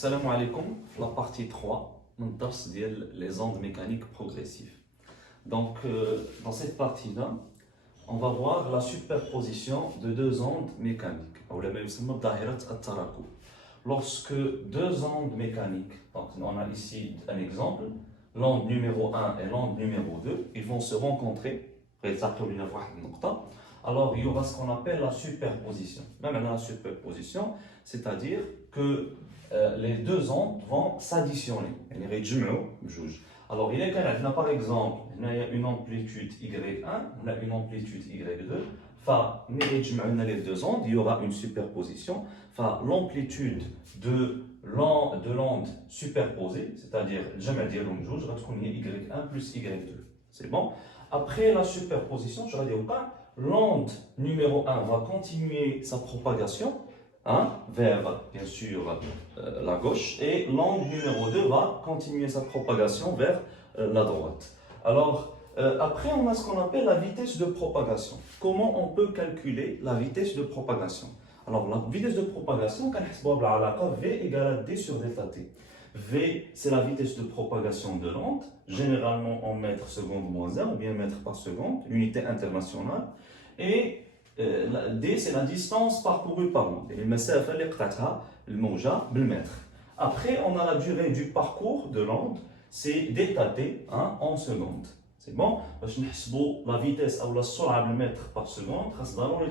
Salam alaikum, la partie 3, les ondes mécaniques progressives. Donc, dans cette partie-là, on va voir la superposition de deux ondes mécaniques. Lorsque deux ondes mécaniques, donc on a ici un exemple, l'onde numéro 1 et l'onde numéro 2, ils vont se rencontrer, alors il y aura ce qu'on appelle la superposition. Même la superposition, c'est-à-dire que les deux ondes vont s'additionner. Alors il y a par exemple une amplitude Y1, on a une amplitude Y2. Les deux ondes, il y aura une superposition. L'amplitude de l'onde superposée, c'est-à-dire Y1 plus Y2. C'est bon? Après la superposition, je vais dire l'onde numéro 1 va continuer sa propagation vers, bien sûr, la gauche, et l'onde numéro 2 va continuer sa propagation vers la droite. Alors, après, on a ce qu'on appelle la vitesse de propagation. Comment on peut calculer la vitesse de propagation? Alors, la vitesse de propagation, V égale à D sur delta T. V, c'est la vitesse de propagation de l'onde, généralement en mètres secondes moins 1 ou bien mètres par seconde, unité internationale. Et D, c'est la distance parcourue par l'onde. Après, on a la durée du parcours de l'onde, c'est delta T en secondes. C'est bon? La vitesse ou la mètre par seconde,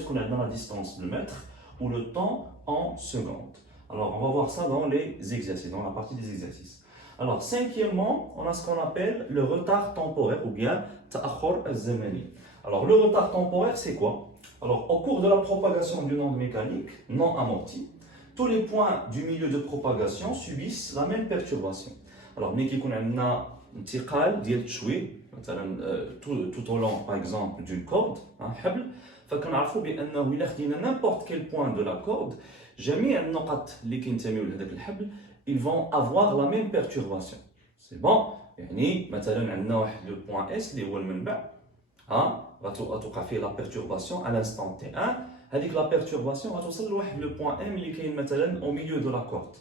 on a la distance le mètre ou le temps en secondes. Alors, on va voir ça dans les exercices, dans la partie des exercices. Alors, cinquièmement, on a ce qu'on appelle le retard temporaire ou bien ta'akhur al-zamani. Alors, le retard temporaire, c'est quoi? Alors, au cours de la propagation d'une onde mécanique non amortie, tous les points du milieu de propagation subissent la même perturbation. Alors, on a un tiqal ديال تشويه مثلا tout au long par exemple d'une corde حبل فكنعرفوا بانه الا خدينا n'importe quel point de la corde جميع النقط اللي كينتميو لهذاك الحبل ils vont avoir la même perturbation. C'est bon? يعني مثلا عندنا واحد لو بوين اس اللي هو المنبع غتوقع فيه لا perturbation à l'instant T1. هذيك la perturbation غتوصل لواحد لو بوين M اللي كاين مثلا au milieu de la corde.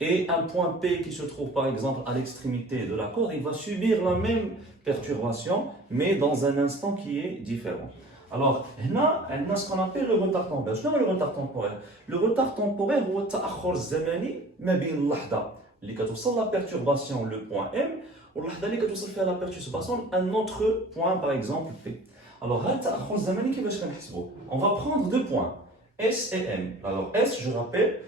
Et un point P qui se trouve par exemple à l'extrémité de la corde, il va subir la même perturbation, mais dans un instant qui est différent. Alors, on a ce qu'on appelle le retard temporaire. شنو هو le retard temporaire? Le retard temporaire هو التأخر الزمني ما بين اللحظة اللي كتوصل la perturbation le point M واللحظة اللي كتوصل فيها la perturbation un autre point par exemple P. Alors, هذا التأخر الزمني كيفاش كنحسبوه؟ On va prendre deux points S et M. Alors, S, je rappelle,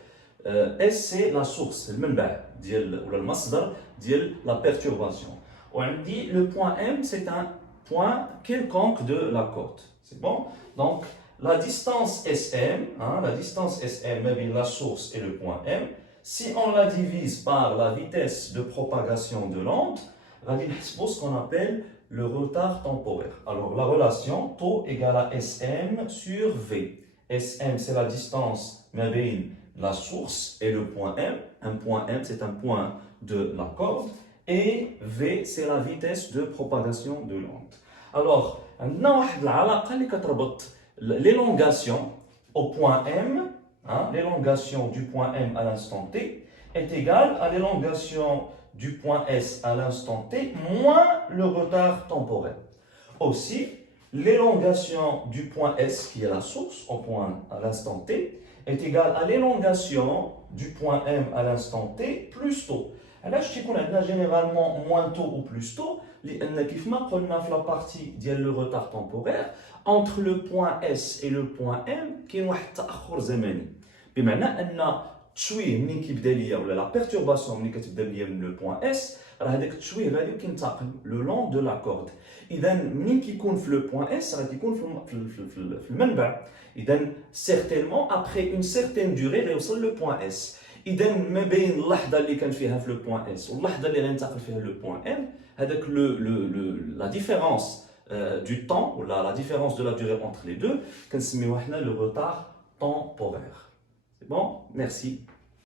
S c'est la source, le masdar de la perturbation. On dit le point M c'est un point quelconque de la corde. C'est bon? Donc la distance SM, la distance SM, la source et le point M, si on la divise par la vitesse de propagation de l'onde, on va dire ce qu'on appelle le retard temporaire. Alors la relation taux égale à SM sur V. SM c'est la distance la source et le point M. Un point M, c'est un point de la corde. Et V, c'est la vitesse de propagation de l'onde. Alors, l'élongation au point M, l'élongation du point M à l'instant T, est égale à l'élongation du point S à l'instant T moins le retard temporaire. Aussi, l'élongation du point S, qui est la source au point à l'instant T, est égal à l'élongation du point M à l'instant T plus tôt. Alors, je dis généralement moins tôt ou plus tôt, on a la partie le retard temporaire entre le point S et le point M qui est un تأخر زمني. بمعنى أن التشويه منين كيبدا ليا ولا la perturbation منين كتبدا ليا من le point S راه هذاك التشويه غادي كينتقل le long de la corde. إذا منين كيكون في le point S غادي يكون في المنبع. إذا certainement après une certaine durée غيوصل le point S. إذا ما بين اللحظة اللي كان فيها في le point S واللحظة اللي غينتقل فيها le point M هذاك la différence du temps ou la différence de la durée entre les deux كنسميوها حنا le retard temporaire. C'est bon? Merci.